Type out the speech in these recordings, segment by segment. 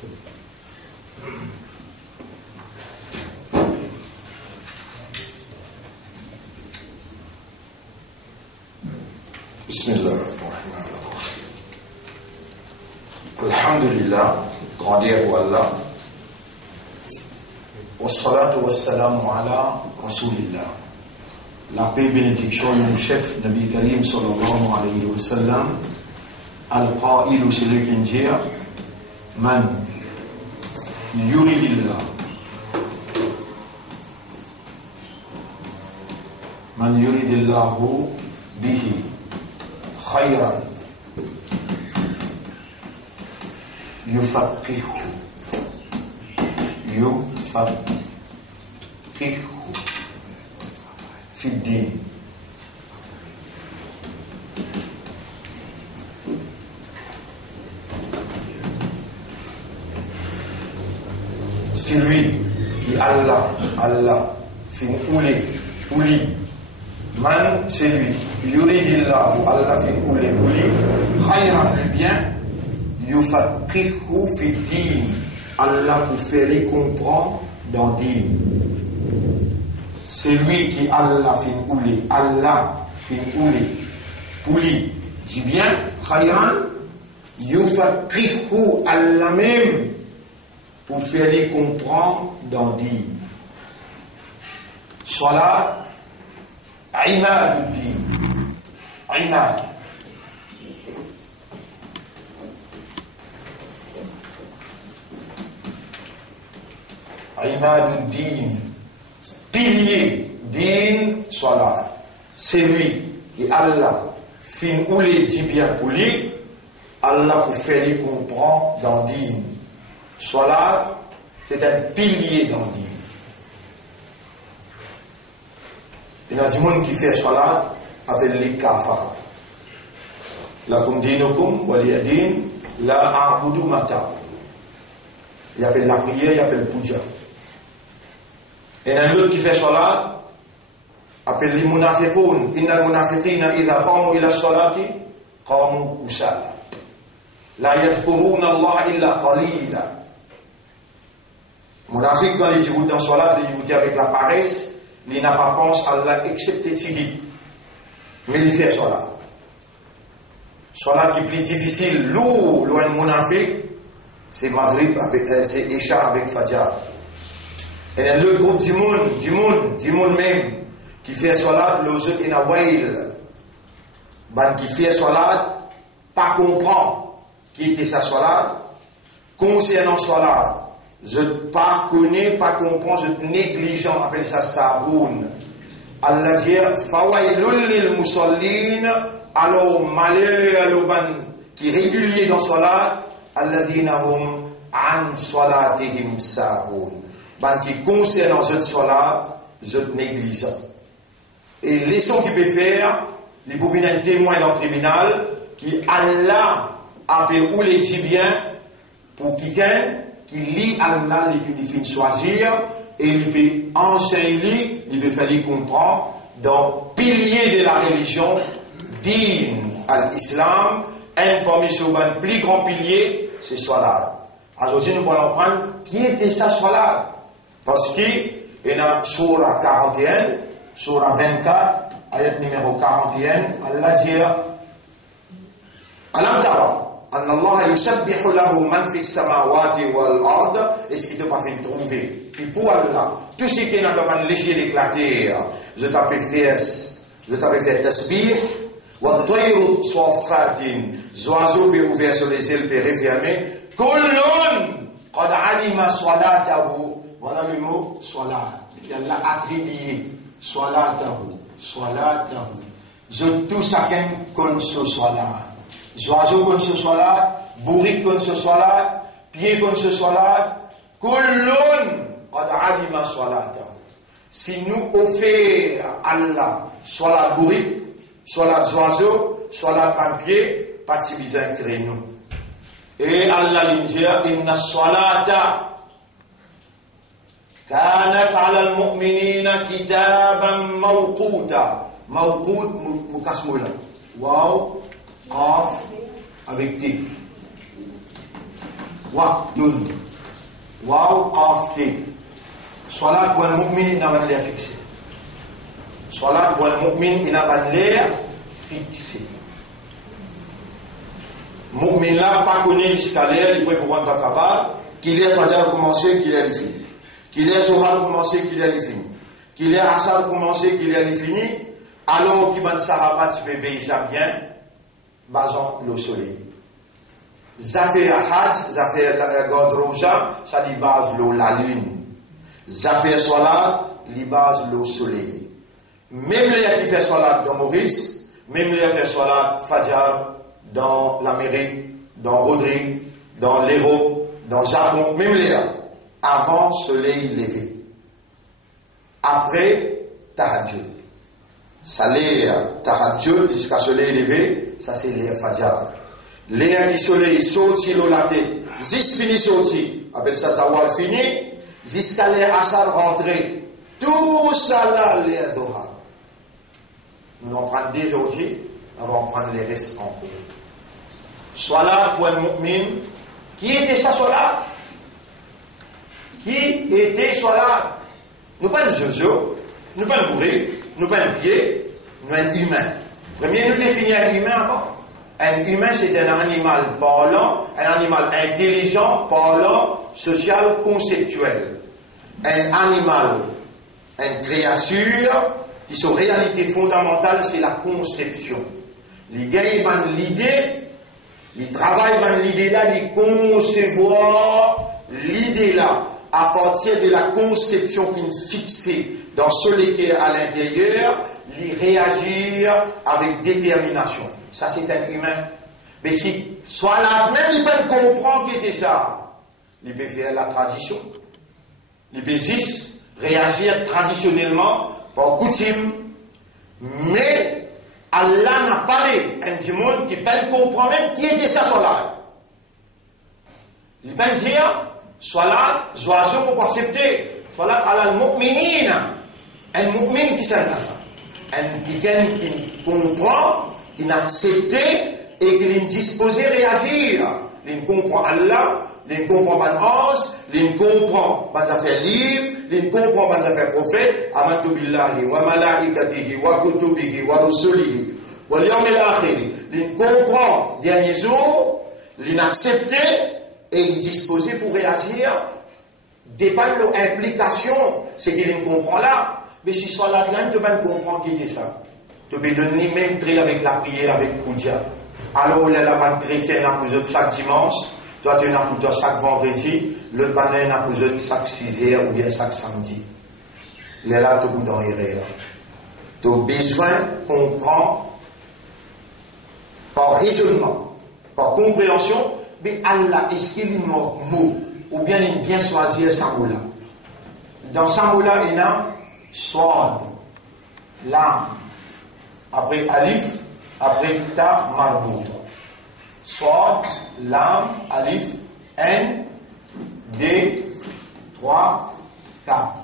Bismillahirrahmanirrahim. Alhamdulillah, grandeur à Allah. Wassalatu wassalamu ala Rasulillah. La paix et bénédiction du chef Nabi Karim sallallahu alayhi wa sallam. Al-Qa'ilu, celui qui dit Man yuridillah. Man yuridillahu bihi khayran yufaqihu fi din. C'est lui qui Allah fin ouli man, c'est lui yuridillahu Allah fin ouli khayran, le bien, yufaqihu fi din, Allah pour faire comprendre dans din. C'est lui qui Allah fin ouli pouli, dit bien khayran, yufaqihu Allah même pour faire les comprendre dans din. Salat imaduddin, imad. Imaduddin, pilier, din, salat. C'est lui qui Allah fin ou les dit bien pour lui, Allah pour faire les comprendre dans din. Salat, c'est un pilier dans le din. Il y a du monde qui fait salat avec les kafar. Lakum dinukum waliyadin la a'budu ma ta'budu. Il appelle la prière, il appelle puja. Et il y a un autre qui fait salat, appelle les munafiqoun. Innal munafiqina idha qamu ila salati qamu kusala. La yadhkuruna Allah illa qalila. Munafiq, quand les écoute dans Salat, les écoute avec la paresse, il n'a pas pensé à Allah excepté Tidit. Mais il fait Salat. Salat qui est plus difficile, lourd, loin de Munafiq, c'est Maghrib, c'est Isha avec Fajr. Et il y a l'autre groupe du monde même, qui fait Salat, l'autre est à Wail. Qui fait Salat, pas comprend qui était sa Salat, concernant Salat. Je ne pas connais, pas comprends, je négligent, appelle ça saboun. Allah dit, fawailul lil musallin, alors malheur à l'oban qui est régulier dans salat, alladhina hum an salatihim saboun. Qui concerne cette salat, je néglige. Et les sons qu'il peut faire, les boubines un témoin dans le tribunal, qui Allah a fait ou les dit bien, pour quelqu'un, qui lit Allah, il peut choisir, et il peut enseigner, il peut faire comprendre, dans pilier de la religion, din al-Islam, un parmi ceux le plus grand pilier, c'est Salat. Aujourd'hui, nous allons prendre qui était ça Salat. Parce qu'il y a Surah 41, Surah 24, ayat numéro 41, Allah dit, Alam tara. أن الله يسبح له من في السماوات والأرض. Est-ce qu'il ne t'a pas fait trouver? Puis pour Allah, tout ce qui n'a pas laissé l'éclater, je t'appelle faire tasbih, wa tayru safatin, oiseaux peut ouvrir sur les ailes, peut refermer, kullun qad alima salatahu. Voilà le mot salat, qui Allah a attribué, salatahu. Je tout chacun connaît ce salat. Oiseau comme ce salat, bourrique comme ce salat, pied comme ce salat, kullun qad alima salatahu. Si nous offrons à Allah salat bourrique, salat oiseau, salat papier, pas de bizarre créneau. Et Allah dit inna salata kanat ala al-mu'minina kitaban mawquta. Mawqut mukasmula. Wow. Qaf avec T. waqtun. Waw, qaf, te. Salat pour un mu'min, il n'a pas l'air fixé. Salat pour un mu'min, il n'a pas l'air fixé. Mu'min là, pas connu jusqu'à l'air, il peut pouvoir pas capable, qu'il ait Fajr commencé, qu'il ait fini. Qu'il ait Zohar commencé, qu'il ait fini. Qu'il ait Asar commencé, qu'il ait fini. Alors qu'il va de Sahaba, tu peux veiller ça bien, basant le soleil. Zafir Hajj, Zafir God Roja, ça lui base la lune. Zafir Salat, lui base le soleil. Même les qui fait Salat dans Maurice, même les qui fait Salat Fajr dans l'Amérique, dans Rodrigue, dans l'Hérault, dans Japon, même les avant soleil levé. Après, Tahajjud. Ça l'air Tahajjud jusqu'à soleil levé, ça c'est l'air Fajr. L'air du soleil sorti la tête, jusqu'à fini sorti, appelle ça Zawal fini, jusqu'à l'air Asar rentré. Tout ça là, l'air Zohar. Nous en prenons déjà aujourd'hui, avant de prendre les restes en cours. Soit là pour un mu'min, qui était ça, soit là? Qui était soit là? Nous pas un jojo, nous pas un bourré, nous pas un pied, nous un humain. Premier, nous définissons un humain avant. Un humain, c'est un animal parlant, un animal intelligent, parlant, social, conceptuel. Un animal, une créature, qui son réalité fondamentale, c'est la conception. Les gars, ils ont l'idée, ils travaillent dans l'idée là, ils concevoir l'idée là, à partir de la conception qui est fixée dans ce qui est à l'intérieur, ils réagir avec détermination. Ça, c'est un humain. Mais si, soit là, même il peut comprendre qui était ça. Il peut faire la tradition. Il peut juste réagir traditionnellement, par coutume. Mais, Allah n'a parlé à un monde qui peut comprendre même qui était ça, soit là. Il peut dire, soit là, soit là, pour accepter. Soit là, Allah al-mu'minina. Un mu'min qui s'en a ça. Un qui comprend, qui n'a accepté et qui est disposé à réagir. Il comprend Allah, il comprend ban ange, il comprend ban affaire livre, il comprend ban affaire prophète, amantu billahi wa malaikatihi wa kutubihi wa rusulihi wa yawmil akhir. Il comprend dernier jour, il a accepté et il est disposé pour réagir. Dépend de l'implication, c'est qu'il comprend là. Mais si soit là, tu vas comprendre qui est ça. Tu peux donner même trait avec la prière, avec Koudia. Alors, là, la bande chrétienne a posé chaque dimanche, toi, tu as posé chaque vendredi, l'autre bande a posé chaque 6h ou bien chaque samedi. Là, tu es dans l'erreur. Tu as besoin de comprendre par raisonnement, par compréhension, mais Allah, est-ce qu'il y a un mot, ou bien il bien choisir ce mot-là. Dans ce mot-là, il y a Swad, Lam, après Alif, après Ta, Marbout. Swad, Lam, Alif, N, D, 3, 4.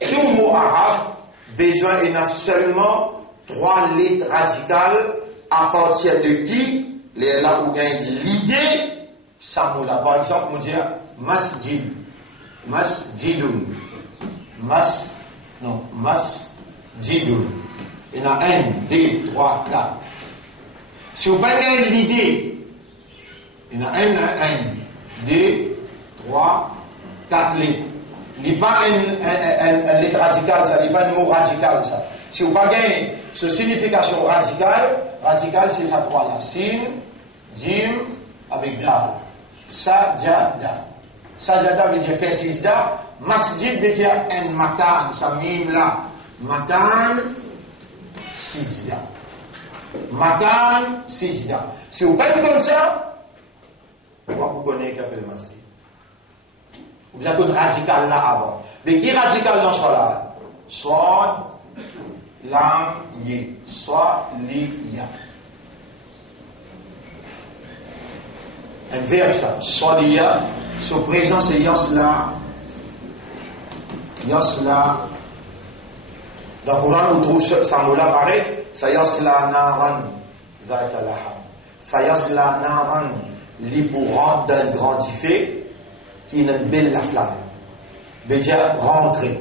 Tout mot arabe, besoin, il y a seulement 3 lettres radicales à partir de qui, là où il y a l'idée, ça mot-là. Par exemple, on dit Masjid, Masjidun, Masjidun. Il y en a 1, 2, 3, 4. Si vous prenez l'idée, il y en a 1, 2, 3, 4 lettres. Il n'y a pas un lettre radical, ça n'est pas un mot radical, ça. Si vous prenez cette signification radicale, c'est ça 3 là. Sin, Jim, avec Dal. Sajada. Sajada veut dire faire 6 da. Masjid veut dire un makan, ça mime là. Makan, 6 da. Makan, 6 da. Si vous parlez comme ça, vous connaissez qu'appelle masjid. Vous avez un radical là avant. Mais qui est radical dans ce là? Soit, lam, yi. Soit, li, ya. Un verbe ça. Soit, li, ya. Son présent c'est yasla. Yasla. Dans le Coran, on trouve ça mot là pareil. Sayasla naran. Zaka laham. Sayasla naran. Li pour rendre d'un grand effet. qui est une belle la flamme. Déjà rentrer.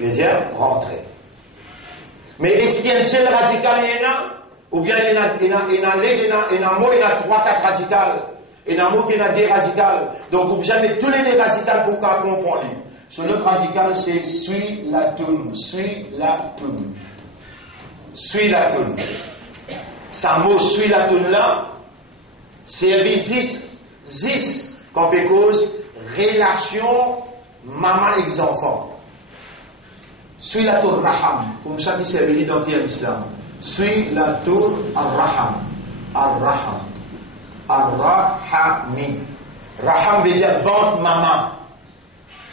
Déjà rentrer. Mais est-ce qu'il y a un seul radical, il y en a? Ou bien il y en a mot, il y a 3-4 radicales. Il y en a mot, il y en a des radicales. Donc vous avez tous les deux radicales pour qu'on comprenne. Son autre radical, c'est suis la toune. Suis la toune. Suis la toune. Ça mot suis la toune là, c'est 10 qu'on peut cause relation maman et enfant. Suis la tour raham, comme ça qui s'est venu dans l'islam. Suis la tour ar-raham. Ar-raham. Ar-rahami. Raham veut dire vente maman.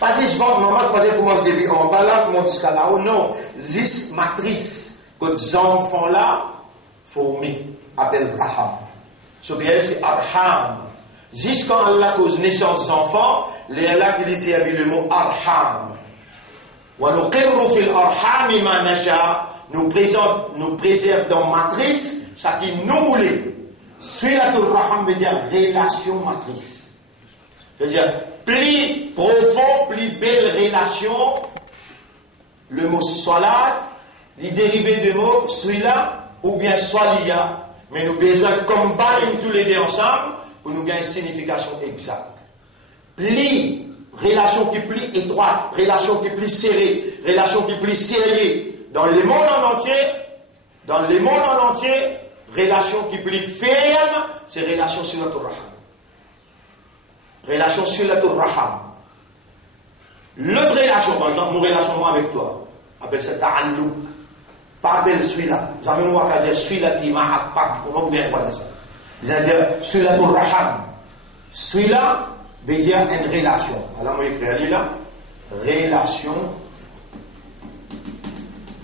Pas juste vente maman, quand je commence début en bas mon jusqu'à là-haut, non. 10 matrices que les enfants là, fourmis, appellent raham. Ce bien c'est arham. Jusqu'à Allah cause naissance des enfants, les Allah qui dit c'est le mot arham. Nous préserve dans matrice, ça qui nous voulait. Suilatul Raham veut dire relation matrice. C'est-à-dire, plus profond, plus belle relation. Le mot salat, les dérivés du mot suila ou bien swaliya. Mais nous besoin de combiner tous les deux ensemble pour nous gagner une signification exacte. Plus relation qui est plus étroite, relation qui est plus serrée, relation qui est plus sérieuse. Dans le monde en entier, relation qui est plus ferme, c'est relation sur la Torah. Relation sur la Torah. L'autre relation, par exemple, mon relation avec toi, appelle ça ta'alluq. Pas appelle celui-là. Vous avez moi qu'à dire celui-là qui m'a pas, on va bien voir ça. Vous allez dire celui-là Torah. Celui-là, veut dire une relation. Alors, moi, j'écris là, relation.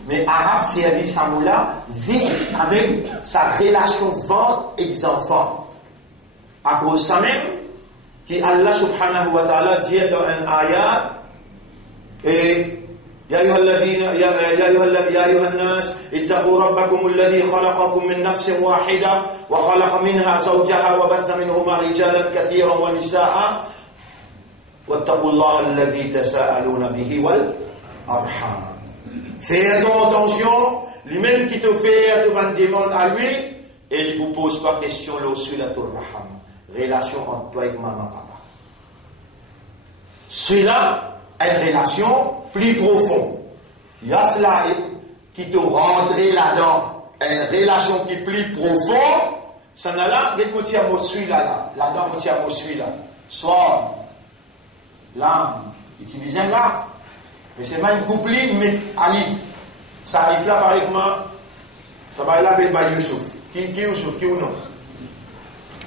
Mais arabe, c'est un Samoula, zis avec sa relation vente et les enfants. À cause de ça même, qui Allah subhanahu wa ta'ala dit dans un ayat, et يا أيها الذين يا أيها الناس اتقوا ربكم الذي خلقكم من نفس واحدة وخلق منها زوجها وبث منهما رجالا كثيرا ونساء واتقوا الله الذي تساءلون به والأرحام. Fais attention, lui-même qui te fait te demande à lui et il vous pose pas question là sur la Torah raham, relation entre toi et maman papa. Celui-là une relation plus profonde. Il y a cela qui te rendrait là-dedans, une relation qui est plus profonde. Ça n'a là, qu'est-ce que tu as motivé là-dedans, tu as motivé là. Soit l'âme, utilise là, mais c'est pas une coupline, mais alif. Ça alif là, par exemple, ça va là avec Youssouf. Qui Youssouf, qui ou non?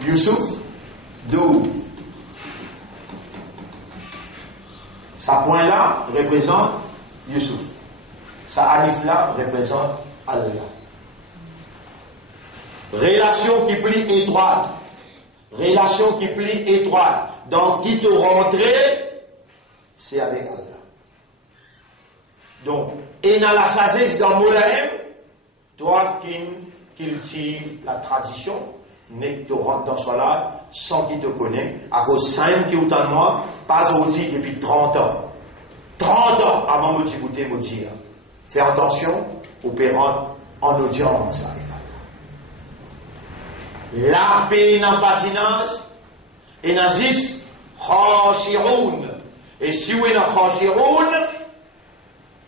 Youssouf, d'où? Sa point là représente Youssouf. Sa alif là représente Allah. Relation qui est plus étroite. Relation qui est plus étroite. Dans qui te rentrer, c'est avec Allah. Donc, et dans la sagesse dans Moulaïm, toi qui cultives la tradition, n'est que tu rentres dans ce là sans qu'il te connaisse, à cause simple qui est autant de moi, pas aujourd'hui depuis 30 ans. 30 ans avant de m'écouter, me dire. Fais attention, opérant en audience avec Allah. La paix n'a pas d'inage, et nazis, khashiroun. Et si vous êtes khashiroun,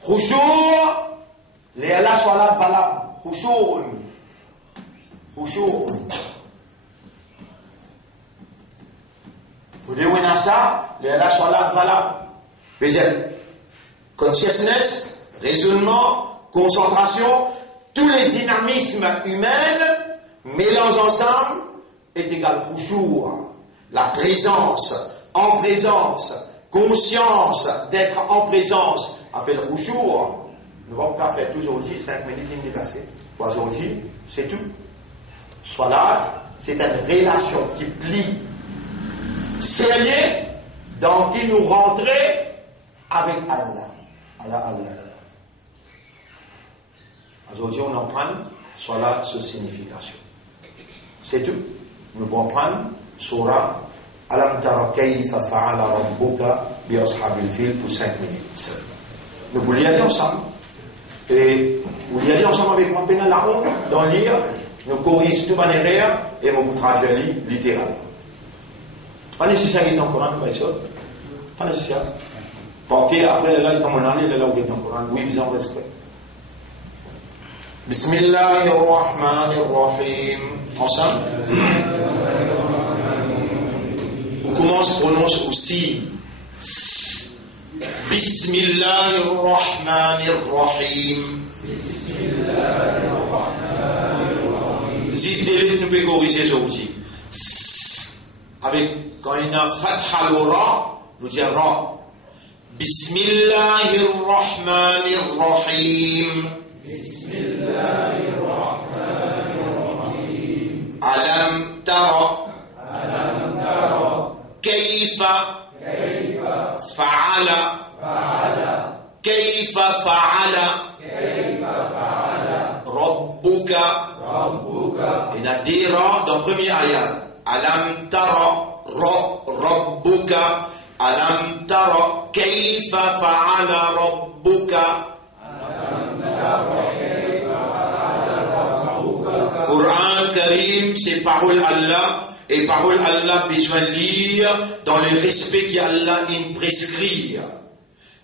khushour, les Allah soit là, balab, khushourun. Khushourun. Vous devez ça, les Allah soit là, balab. Peut-être, consciousness, raisonnement, concentration, tous les dynamismes humains mélangent ensemble est égal khushour. La présence, en présence, conscience d'être en présence, appelle khushour. Nous ne vamos pas faire toujours aussi 5 minutes dépassées. Aujourd'hui, c'est tout. Soit là, c'est une relation qui plie, sérieux, dans qui nous rentrer avec Allah. Allah. Aujourd'hui, on en prend, soit là, cette signification. C'est tout. nous allons prendre Surah Alam tara kayfa fa'ala rabbuka bi ashabil fil pour 5 minutes. Nous voulons y aller ensemble. Et vous y allez ensemble avec moi, pénal la honte, dans le lire, nous corrigeons tout manière et mon trajet littéral. Pas nécessaire qu'il y ait un Coran, pas sûr. Pas nécessaire. Parce qu'après, là, il est en monnaie, il est là où il y a un Coran. Oui, ils en restent. Bismillahirrahmanirrahim. Ensemble. On commence, prononce aussi. Bismillahirrahmanirrahim. Zis nous peut corriger ça aussi. Avec quand il y a fatha le ra, nous disons ra. Bismillahirrahmanirrahim. Bismillahirrahmanirrahim. Alam tara. Kayfa. Fa'ala. كيف فعل ربك إن ديرا dans premier ayat ألم ترى ربك ألم ترى كيف فعل ربك Coran Karim c'est parole Allah et parole Allah besoin de lire dans le respect qu'Allah prescrit.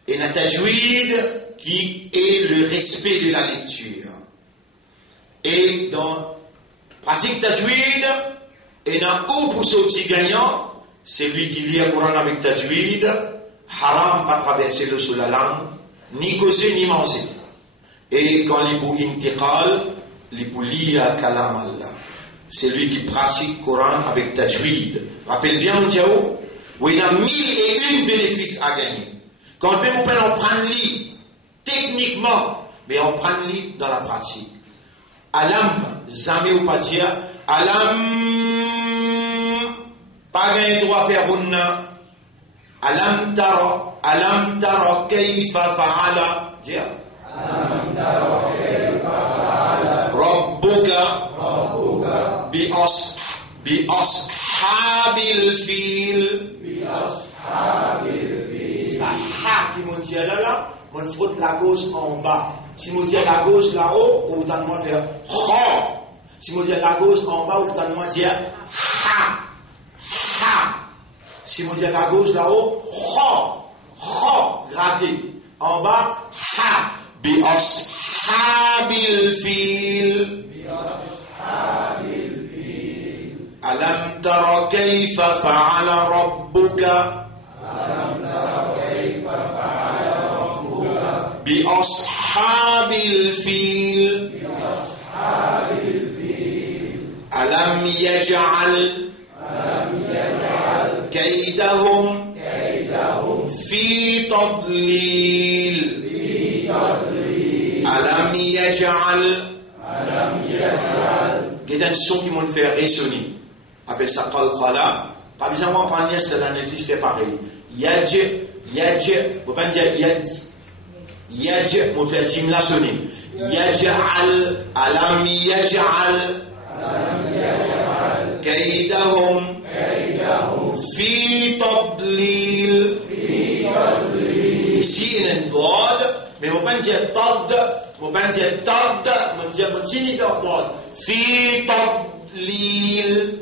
Et la tajwid qui est le respect de la lecture. Et dans pratique tajwid, et dans un pour sortir gagnant, c'est lui qui lit le Coran avec tajwid, haram pas traverser le sous la langue, ni causer ni manger. Et quand il pour intiqal, il pour lire kalam Allah. C'est lui qui pratique le Coran avec tajwid. Rappelle bien mon diao, où il y a 1001 bénéfices à gagner. Quand même on prend le lit techniquement, mais on prend le lit dans la pratique. Alam, jamais ou pas dire, alam, pas gagné droit à faire runna. Alam tara, kayfa fa'ala, dire. Alam tara, kayfa fa'ala. Rabbuka, bi ashabil fil. Ça ha qui me dit là, on frotte la gauche en bas. Si me dit la gauche là-haut, autant de moi faire ha. Si me dit la gauche en bas, autant de moi dire ha. Si me dit la gauche là-haut, ha, gratté. En bas, ha. Bi ashabil fil. Alam tara kayfa fa'ala rabbuka. بأصحاب الفيل ألم يجعل كيدهم في تضليل ألم يجعل il y a un son qui m'ont fait résonner. Appelle ça qalqala. Pas besoin de prendre c'est la notice fait pareil. Yadj, vous pouvez dire yadj, mon frère Jim l'a sonné. Yaj'al, alam yaj'al, kaydahum, fi tadlil. Ici, il y a une dode, mais vous pouvez dire tad, vous pouvez dire tad, vous pouvez dire montini d'ordre. Fi tadlil.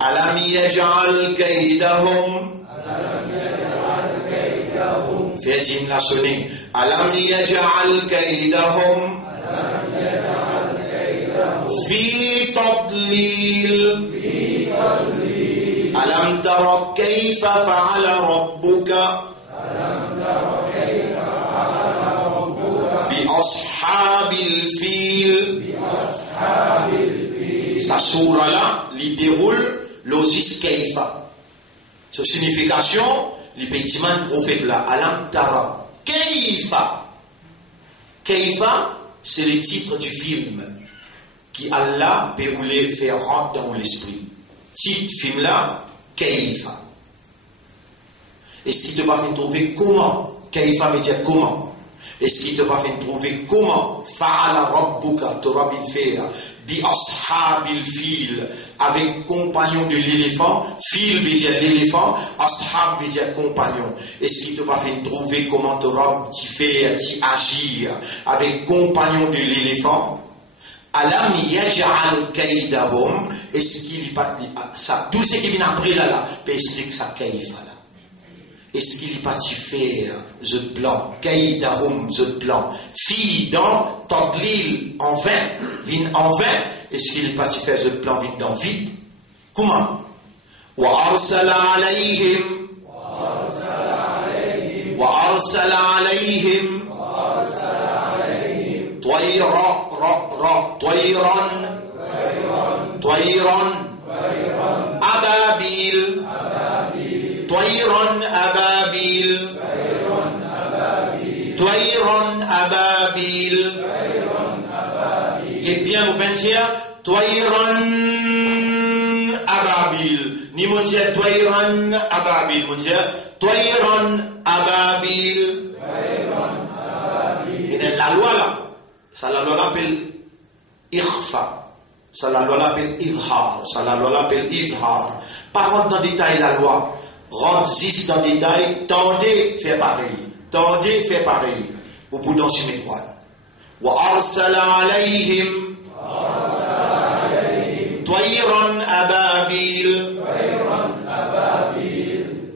Alam yaj'al kaydahum. Fait Jim l'a sonné. Alam yaj'al kaydahum fi tadlil. Alam tara kayfa fa'ala rabbuka bi ashabil fil. Sa sourate là, il déroule l'osis kayfa. Sa signification, l'épétiment du prophète là, Alam Tara, Kayfa. Kayfa, c'est le titre du film qui Allah peut vouloir faire rentrer dans l'esprit. Titre film là, Kayfa. Est-ce qu'il te va faire trouver comment? Kayfa veut dire comment? Est-ce qu'il te va faire trouver comment? Fa'ala rabbuka, tu vas bien faire. bi ashabil fil, avec compagnon de l'éléphant. Fil veut dire l'éléphant, ashab veut dire compagnon. Est-ce qu'il te va faire trouver comment tu fais, tu agir avec compagnon de l'éléphant? Alam yaj'al kaydahum, est-ce qu'il pas ça tout ce qui vient après là peut expliquer ça kayfa là. Est-ce qu'il pas faire ce plan kaydahum ce plan fi dans tadlil en vain vin en vain, est-ce qu'il pas faire ce plan vin dans vide? Comment? Wa arsala alayhim طيرا أبابيل et bien vous pensez طيرا أبابيل ni mon Dieu طيرا أبابيل mon Dieu طيرا أبابيل et la loi là ça la loi l'appelle ikhfa. Ça, la loi l'appelle idhar. Ça, la loi l'appelle idhar. Pas rentrer dans le détail la loi. Rentre juste dans le détail. Tendez, fait pareil. Tendez, fait pareil. Au bout d'un chemin droit. Wa arsala alayhim tayran ababil.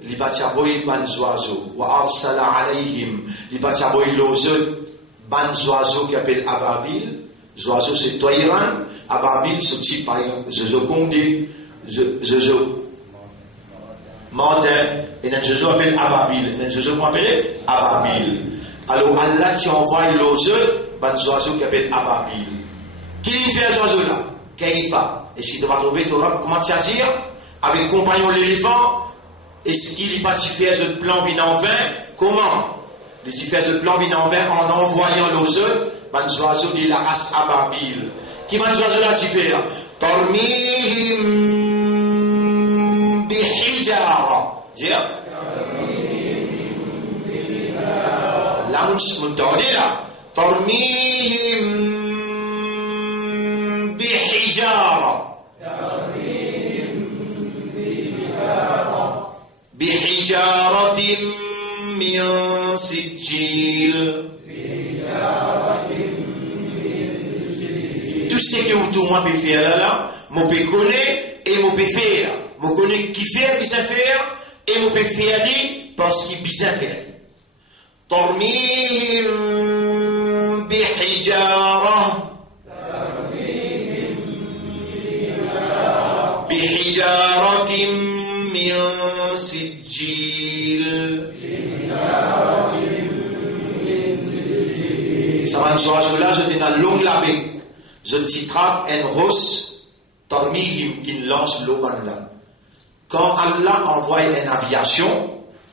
Li batia boy ban oiseaux. Wa arsala alayhim. Li batia boy l'oiseau. Ban oiseaux qui appelle ababil. Oiseau c'est tayran. Ababil, ce type, par exemple, je condé, je mentin, et je appelle Ababil, et je m'appelle Ababil. Alors, Allah qui envoie l'oiseau, des oiseaux qui appellent Ababil. Qui fait ces oiseaux-là? Kaifa. Est-ce qu'il doit trouver comment agir? Avec compagnon l'éléphant? Est-ce qu'il y pas fait ce plan bien en vain? Comment? Il fait ce plan bien en vain en envoyant l'oiseau, des oiseaux de la race Ababil. Qui va nous faire faire? Tarmihim bihijara. La mountardée là. Tarmihim bihijara. Bihijaratin min sijil. Tout ce que vous tout moi peut faire là, moi peux connaître et moi peux faire. Moi connais qui fait bien faire et moi peux faire parce qu'il bien faire. Tarmihim bihijara. Bihijaratin min sijil. Ça va nous là, j'étais dans l'ongle avec. Je titrate en rose, tarmihim qui lance l'eau là. Quand Allah envoie une aviation,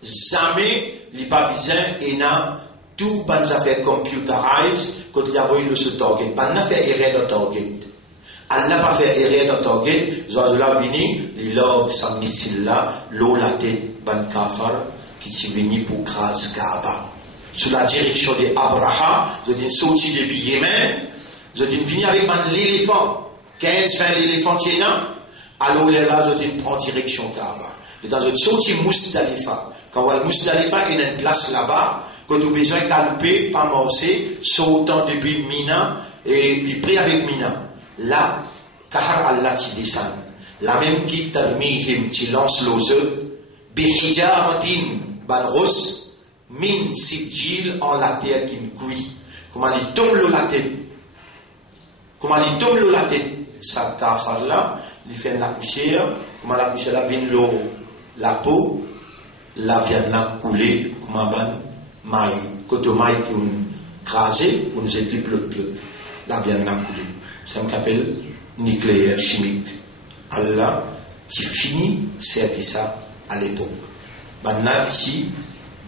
jamais les papisins et n'a tout ban affaire computerized quand il y a eu le target. Ban n'a fait erreur de target. Allah n'a pas fait erreur de target. Zoiseau là vini, les logs sans missile là, l'eau la tête ban kafar qui s'est venu pour craser Kaaba. Sous la direction de Abraham, je dis sorti depuis Yémen. Je dis, venez avec l'éléphant, 15-20 l'éléphant tiennant, alors là, je dis, prends direction Kaaba. Et dans une sortie Mousdalifa, quand on voit le Mousdalifa, il y a une place là-bas, quand tu as besoin de calper, pas morcer, sautant depuis Mina, et il prie avec Mina. Là, Kahar Allah t'y descend. La même qui tarmihim, tu lance l'oiseau, bihijaratin, balros, min sijil en la terre qui me cuit. Comment il tombe la tête? Comment il tombe la tête? Ça kafar là, il fait la poussière, comment la poussière là vient l'eau, la peau, la viande là coulée, comment ban, maille, côté maille qu'on crasé, on nous dit pleu, la viande là coulée. Ça me rappelle nucléaire, chimique. Allah, tu finis servir ça à l'époque. Maintenant, si,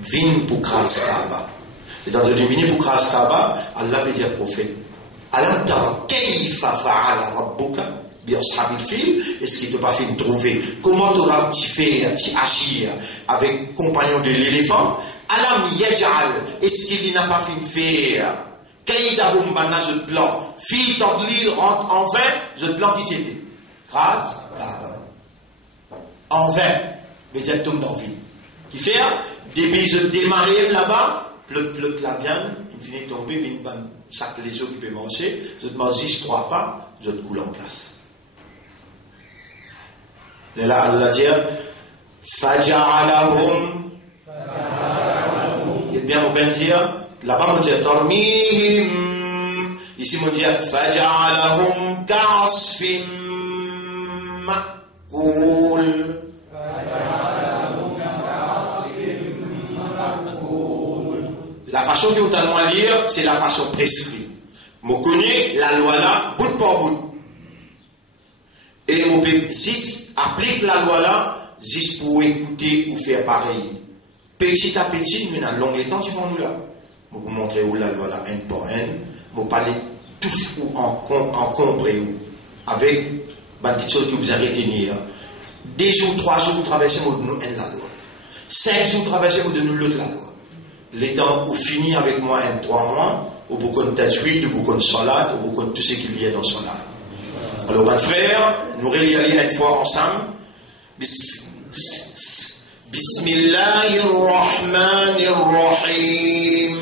vin pour craser Kaaba. Et dans le vin pour craser Kaaba, Allah veut dire prophète. Alam tara kayfa fa'ala rabbuka bi ashabil fil. Est-ce qu'il ne t'a pas fait trouver comment tu auras fait agir avec compagnon de l'éléphant? Alam yaj'al, est-ce qu'il n'a pas fait faire Kaydahum bana je plan. Fi tadlil rentre en vain, je plan qui c'était. Grâce, en vain. Mais il y a tout dans vie. Qui fait, depuis je démarrais là-bas, plot la viande, il finit tomber, il y a un sac les eaux qui peut manger, je te mange 3 pas, je te coule en place. Et là, Allah dit, Faja'alahum, il est bien, on peut dire, là-bas, on dit, Tarmihim, ici, on dit, Faja'alahum ka'asfim ma'koul. La façon que vous allez lire, c'est la façon prescrite. Vous connaissez la loi là, bout par bout. Et mon P6 applique la loi là, juste pour écouter ou faire pareil. Petit à petit, nous avons long temps, tu fais nous là. Je vous montrer où la loi là, un par un. Vous parlez tout en compris avec des petites choses que vous avez retenues. 2 jours, 3 jours, vous traversez nous la loi. 5 jours, vous traversez de nous l'autre la loi. Les temps où finit avec moi 3 mois, où beaucoup de tajwid, où beaucoup de salade, où beaucoup de tout ce qu'il y a dans salade. Alors, mes frères, nous réalisons une fois ensemble. Bismillahirrahmanirrahim.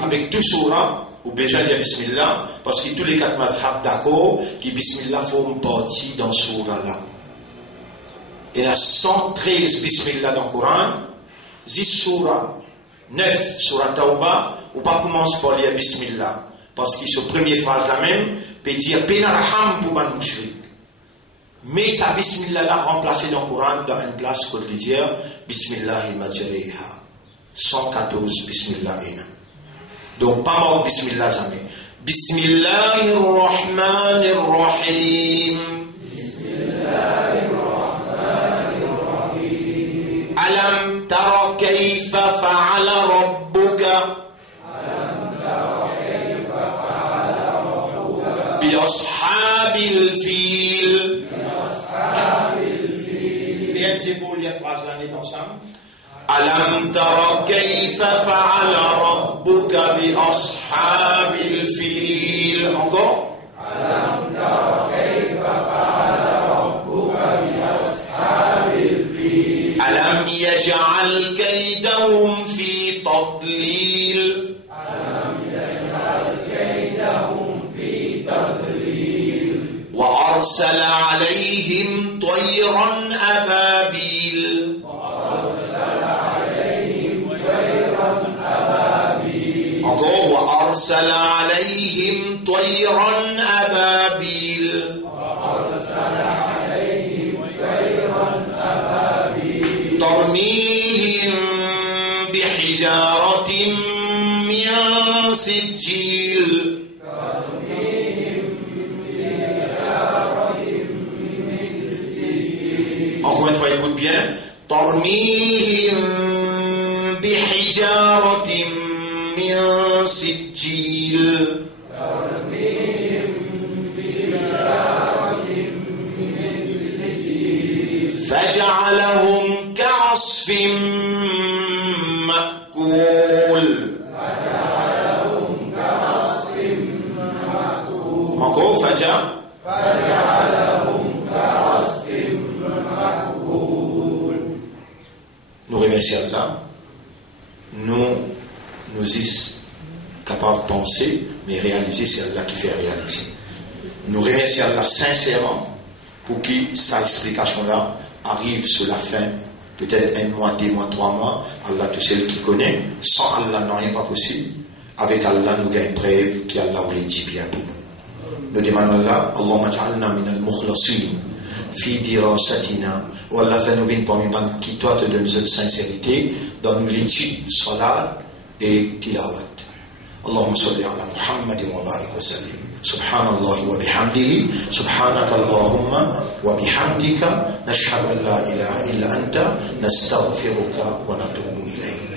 Avec tout surah, ou besoin de dire Bismillah, parce que tous les 4 madhab d'accord, que Bismillah forme partie dans surah là. Il y a 113 Bismillah dans le Coran, 10 surah, 9 surah Tawbah, ou pas commence par lire Bismillah. Parce que cette première phrase là même, peut dire Penarham pour man mushrik. Mais sa Bismillah là remplacé dans le Coran, dans une place qu'on peut dire Bismillah majriha. 114 Bismillah ina. Donc pas mort Bismillah jamais. Bismillahirrahmanirrahim. Alam tara kayfa fa'ala rabbuka bi ashabil fil. Bien, c'est vous lire phrase l'année ensemble. Alam tara kayfa fa'ala rabbuka bi ashabil fil. Encore. Alam tara kayfa fa'ala rabbuka bi ashabil fil. Alam yaj'al kaydahum fi tadlil. Alam yaj'al kaydahum fi tadlil. Wa arsala alayhim tayran ababil. وأرسل عليهم طيرا أبابيل ترميهم بحجارة من سجيل. Encore une fois, écoute bien. ترميهم بحجارة من سجيل فجعلهم كعصف مأكول. Encore فجعلهم كعصف مأكول. Nous remercions Allah. Nous sommes capables de penser, mais réaliser, c'est Allah qui fait réaliser. Nous remercions Allah sincèrement pour que sa explication-là arrive sur la fin, peut-être 1 mois, 2 mois, 3 mois. Allah, tout seul qui connaît. Sans Allah, non, il n'est pas possible. Avec Allah, nous gagnons preuve qu'Allah voulait dire bien pour nous. Nous demandons Allah, Allahumma ja'alna min al-mukhlasin fi dirasatina. Ou Allah, fais-nous bien parmi qui toi te donne cette sincérité dans l'étude, salat et tilawat. اللهم صل على محمد وبارك وسلم. سبحان الله وبحمده سبحانك اللهم وبحمدك نشهد أن لا إله إلا أنت نستغفرك ونتوب إليك.